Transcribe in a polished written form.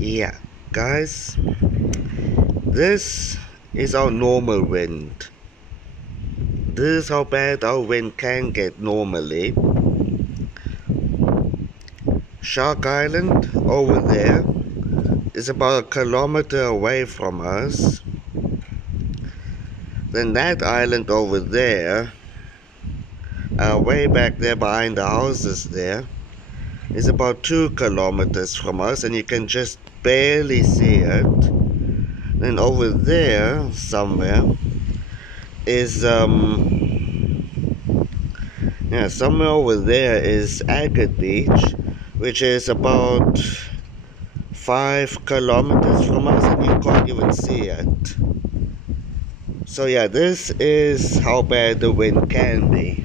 Yeah, guys, this is our normal wind. This is how bad our wind can get normally. Shark Island over there is about 1 kilometer away from us. Then that island over there, way back there behind the houses there, is about 2 kilometers from us, and you can just barely see it. Then over there somewhere is somewhere over there is Agate Beach, which is about 5 kilometers from us, and you can't even see it. So yeah, this is how bad the wind can be.